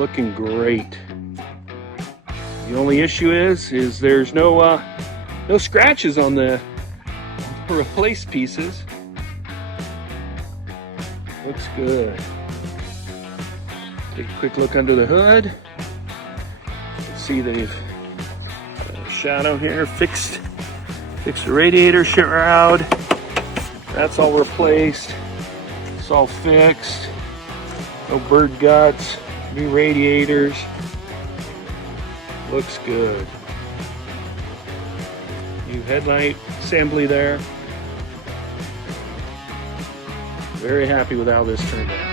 looking great. The only issue is there's no scratches on the replaced pieces. Looks good. Take a quick look under the hood. Let's see, they've shadow here, fixed the radiator shroud. That's all replaced. It's all fixed. No bird guts, new radiators. Looks good. New headlight assembly there. Very happy with how this turned out.